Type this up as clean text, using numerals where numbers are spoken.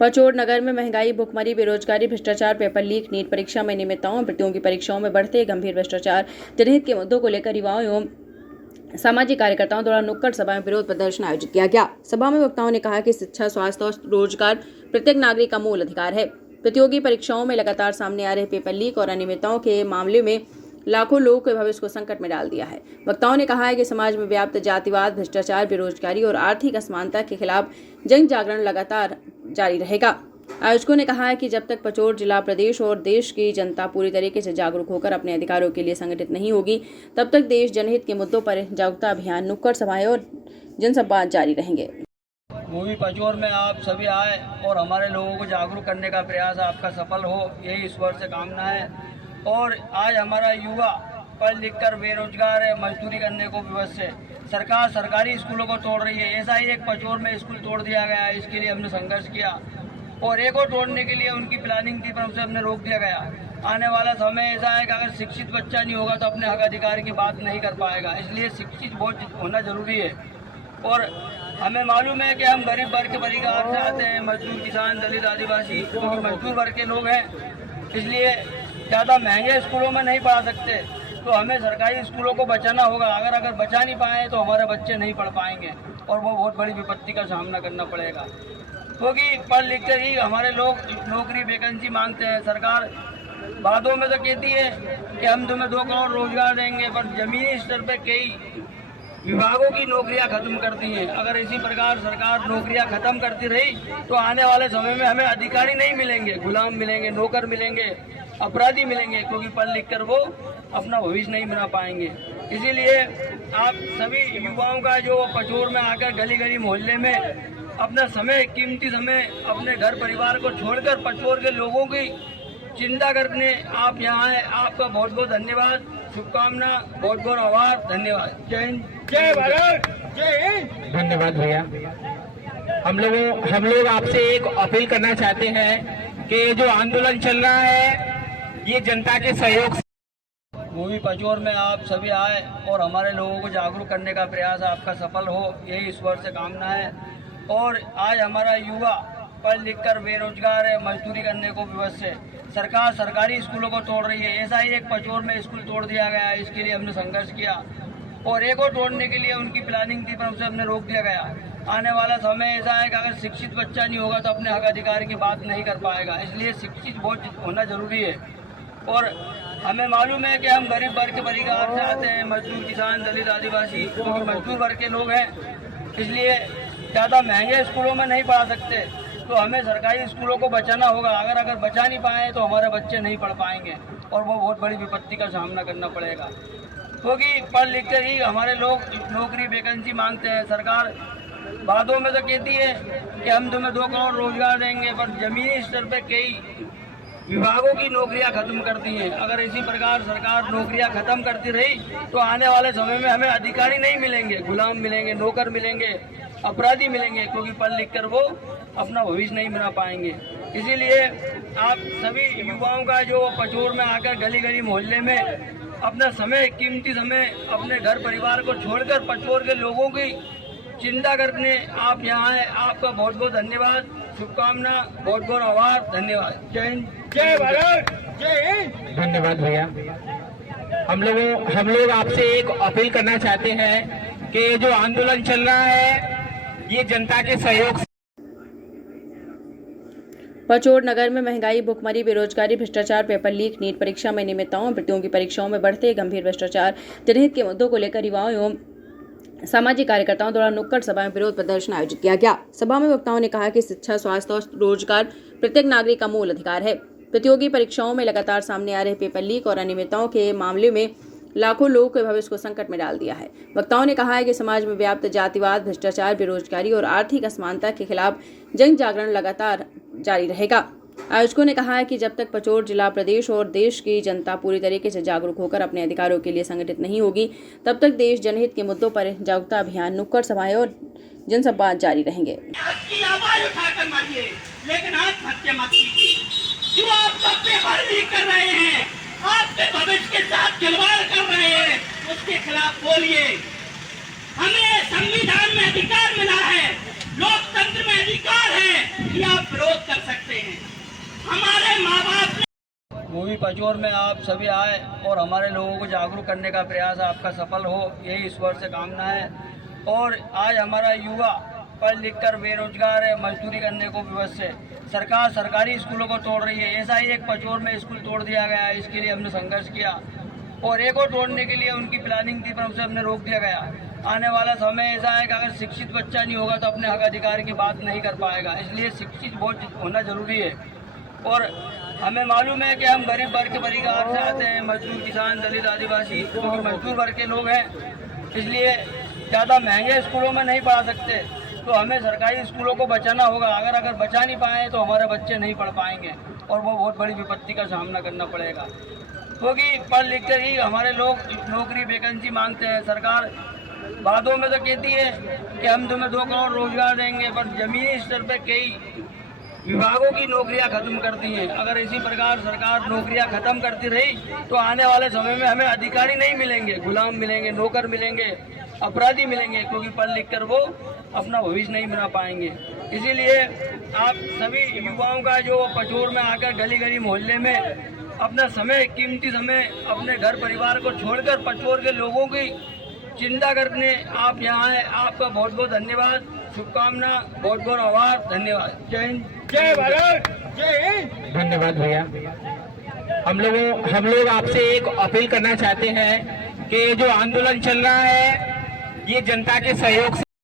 पचोर नगर में महंगाई, भुखमरी, बेरोजगारी, भ्रष्टाचार, पेपर लीक, नीट परीक्षा में अनियमितताओं और प्रतियोगी परीक्षाओं में बढ़ते गंभीर भ्रष्टाचार जनहित के मुद्दों को लेकर युवाओं एवं सामाजिक कार्यकर्ताओं द्वारा नुक्कड़ सभा में विरोध प्रदर्शन आयोजित किया गया। सभा में वक्ताओं ने कहा कि शिक्षा, स्वास्थ्य और रोजगार प्रत्येक नागरिक का मूल अधिकार है। प्रतियोगी परीक्षाओं में लगातार सामने आ रहे पेपर लीक और अनियमितताओं के मामले में लाखों लोगों के भविष्य को संकट में डाल दिया है। वक्ताओं ने कहा है कि समाज में व्याप्त जातिवाद, भ्रष्टाचार, बेरोजगारी और आर्थिक असमानता के खिलाफ जन जागरण लगातार जारी रहेगा। आयोजकों ने कहा है कि जब तक पचोर जिला, प्रदेश और देश की जनता पूरी तरीके से जागरूक होकर अपने अधिकारों के लिए संगठित नहीं होगी, तब तक देश जनहित के मुद्दों पर जागरूकता अभियान, नुक्कड़ सभाएं और जनसंवाद जारी रहेंगे। मूवी पचोर में आप सभी आए और हमारे लोगों को जागरूक करने का प्रयास आपका सफल हो, यही ईश्वर से कामना है। और आज हमारा युवा पढ़ लिख कर बेरोजगार है, मजदूरी करने को विवश है। सरकार सरकारी स्कूलों को तोड़ रही है। ऐसा ही एक पचोर में स्कूल तोड़ दिया गया है, इसके लिए हमने संघर्ष किया और एक और तोड़ने के लिए उनकी प्लानिंग थी, पर उसे हमने रोक दिया गया। आने वाला समय ऐसा है कि अगर शिक्षित बच्चा नहीं होगा तो अपने हक अधिकार की बात नहीं कर पाएगा। इसलिए शिक्षित बहुत होना जरूरी है। और हमें मालूम है कि हम गरीब वर्ग के परिवार से आते हैं, मजदूर, किसान, दलित, आदिवासी, क्योंकि मजदूर वर्ग के लोग हैं, इसलिए ज़्यादा महंगे स्कूलों में नहीं पढ़ा सकते। तो हमें सरकारी स्कूलों को बचाना होगा। अगर बचा नहीं पाए तो हमारे बच्चे नहीं पढ़ पाएंगे और वो बहुत बड़ी विपत्ति का सामना करना पड़ेगा। क्योंकि पढ़ लिख कर ही हमारे लोग नौकरी, वैकेंसी मांगते हैं। सरकार वादों में तो कहती है कि हम तुम्हें 2 करोड़ रोजगार देंगे, पर जमीनी स्तर पर कई विभागों की नौकरियां खत्म कर दी हैं। अगर इसी प्रकार सरकार नौकरियां खत्म करती रही तो आने वाले समय में हमें अधिकारी नहीं मिलेंगे, गुलाम मिलेंगे, नौकर मिलेंगे, अपराधी मिलेंगे, क्योंकि पढ़ लिख कर वो अपना भविष्य नहीं बना पाएंगे। इसीलिए आप सभी युवाओं का जो पचोर में आकर गली गली मोहल्ले में अपना समय, कीमती समय अपने घर परिवार को छोड़कर पचोर के लोगों की चिंता करने आप यहाँ हैं, आपका बहुत बहुत धन्यवाद, शुभकामना, बहुत बहुत आभार, धन्यवाद। जय हिंद, जय भारत, जय हिंद। धन्यवाद भैया। हम लोग आपसे एक अपील करना चाहते हैं कि जो आंदोलन चल रहा है ये जनता के सहयोग से। मूवी पचोर में आप सभी आए और हमारे लोगों को जागरूक करने का प्रयास आपका सफल हो, यही ईश्वर से कामना है। और आज हमारा युवा पढ़ लिख कर बेरोजगार है, मजदूरी करने को विवश है। सरकार सरकारी स्कूलों को तोड़ रही है। ऐसा ही एक पचोर में स्कूल तोड़ दिया गया है, इसके लिए हमने संघर्ष किया और एक और तोड़ने के लिए उनकी प्लानिंग थी, पर उसे हमने रोक दिया गया। आने वाला समय ऐसा है कि अगर शिक्षित बच्चा नहीं होगा तो अपने हक अधिकार की बात नहीं कर पाएगा। इसलिए शिक्षित बहुत होना जरूरी है। और हमें मालूम है कि हम गरीब वर्ग के परिवार से आते हैं, मजदूर, किसान, दलित, आदिवासी, क्योंकि मजदूर वर्ग के लोग हैं, इसलिए ज़्यादा महंगे स्कूलों में नहीं पढ़ा सकते। तो हमें सरकारी स्कूलों को बचाना होगा। अगर बचा नहीं पाए तो हमारे बच्चे नहीं पढ़ पाएंगे और वो बहुत बड़ी विपत्ति का सामना करना पड़ेगा। क्योंकि पढ़ लिख कर ही हमारे लोग नौकरी, वैकेंसी मांगते हैं। सरकार वादों में तो कहती है कि हम तुम्हें 2 करोड़ रोजगार देंगे, पर जमीनी स्तर पर कई विभागों की नौकरियां खत्म कर दी हैं। अगर इसी प्रकार सरकार नौकरियां खत्म करती रही तो आने वाले समय में हमें अधिकारी नहीं मिलेंगे, गुलाम मिलेंगे, नौकर मिलेंगे, अपराधी मिलेंगे, क्योंकि पढ़ लिख कर वो अपना भविष्य नहीं बना पाएंगे। इसीलिए आप सभी युवाओं का जो पचोर में आकर गली गली मोहल्ले में अपना समय, कीमती समय अपने घर परिवार को छोड़कर पचोर के लोगों की चिंता करने आप यहाँ हैं, आपका बहुत बहुत धन्यवाद, शुभकामना, बहुत बहुत आभार, धन्यवाद। जय हिंद, जय भारत, जय हिंद। धन्यवाद भैया। हम लोग आपसे एक अपील करना चाहते हैं कि जो आंदोलन चल रहा है ये जनता के सहयोग से। पचोर नगर में महंगाई, भुखमरी, बेरोजगारी, भ्रष्टाचार, पेपर लीक, नीट परीक्षा में अनियमितताओं और प्रतियोगी परीक्षाओं में बढ़ते गंभीर भ्रष्टाचार जनहित के मुद्दों को लेकर युवाओं एवं सामाजिक कार्यकर्ताओं द्वारा नुक्कड़ सभा में विरोध प्रदर्शन आयोजित किया गया। सभा में वक्ताओं ने कहा कि शिक्षा, स्वास्थ्य और रोजगार प्रत्येक नागरिक का मूल अधिकार है। प्रतियोगी परीक्षाओं में लगातार सामने आ रहे पेपर लीक और अनियमितताओं के मामले में लाखों लोगों के भविष्य को संकट में डाल दिया है। वक्ताओं ने कहा है कि समाज में व्याप्त जातिवाद, भ्रष्टाचार, बेरोजगारी और आर्थिक असमानता के खिलाफ जन जागरण लगातार जारी रहेगा। आयोजकों ने कहा है कि जब तक पचोर जिला, प्रदेश और देश की जनता पूरी तरीके से जागरूक होकर अपने अधिकारों के लिए संगठित नहीं होगी, तब तक देश जनहित के मुद्दों पर जागरूकता अभियान, नुक्कड़ सभाएं और जनसंवाद जारी रहेंगे। लेकिन आत्महत्या मत कीजिए। जो आप सब बेहरमी कर रहे हैं, आपके भविष्य के साथ खिलवाड़ कर रहे हैं, उसके खिलाफ बोलिए। हमें संविधान में अधिकार मिला है, लोकतंत्र में अधिकार है कि आप विरोध आपके माँ बाप ने मूवी पचोर में आप सभी आए और हमारे लोगों को जागरूक करने का प्रयास आपका सफल हो, यही ईश्वर से कामना है। और आज हमारा युवा पढ़ लिख कर बेरोजगार है, मजदूरी करने को विवश है। सरकार सरकारी स्कूलों को तोड़ रही है। ऐसा ही एक पचोर में स्कूल तोड़ दिया गया है, इसके लिए हमने संघर्ष किया और एक और तोड़ने के लिए उनकी प्लानिंग थी, पर उसे हमने रोक दिया गया। आने वाला समय ऐसा है कि अगर शिक्षित बच्चा नहीं होगा तो अपने हक अधिकार की बात नहीं कर पाएगा, इसलिए शिक्षित बहुत होना जरूरी है। और हमें मालूम है कि हम गरीब वर्ग के परिवार से आते हैं, मजदूर, किसान, दलित, आदिवासी, क्योंकि मजदूर वर्ग के लोग हैं, इसलिए ज़्यादा महंगे स्कूलों में नहीं पढ़ा सकते। तो हमें सरकारी स्कूलों को बचाना होगा। अगर बचा नहीं पाए तो हमारे बच्चे नहीं पढ़ पाएंगे और वो बहुत बड़ी विपत्ति का सामना करना पड़ेगा, क्योंकि पढ़ लिख कर ही हमारे लोग नौकरी वैकेंसी मांगते हैं। सरकार वादों में तो कहती है कि हम तुम्हें 2 करोड़ रोजगार देंगे, पर जमीनी स्तर पर कई विभागों की नौकरियां खत्म कर दी हैं। अगर इसी प्रकार सरकार नौकरियां खत्म करती रही तो आने वाले समय में हमें अधिकारी नहीं मिलेंगे, गुलाम मिलेंगे, नौकर मिलेंगे, अपराधी मिलेंगे, क्योंकि पढ़ लिख कर वो अपना भविष्य नहीं बना पाएंगे। इसीलिए आप सभी युवाओं का जो पचोर में आकर गली गली मोहल्ले में अपना समय, कीमती समय अपने घर परिवार को छोड़कर पचोर के लोगों की चिंता करने आप यहाँ आए, आपका बहुत बहुत धन्यवाद, शुभकामना, बहुत बहुत आभार, धन्यवाद। जय हिंद, जय भारत, जय हिंद। धन्यवाद भैया। हम लोग आपसे एक अपील करना चाहते हैं कि जो आंदोलन चल रहा है ये जनता के सहयोग से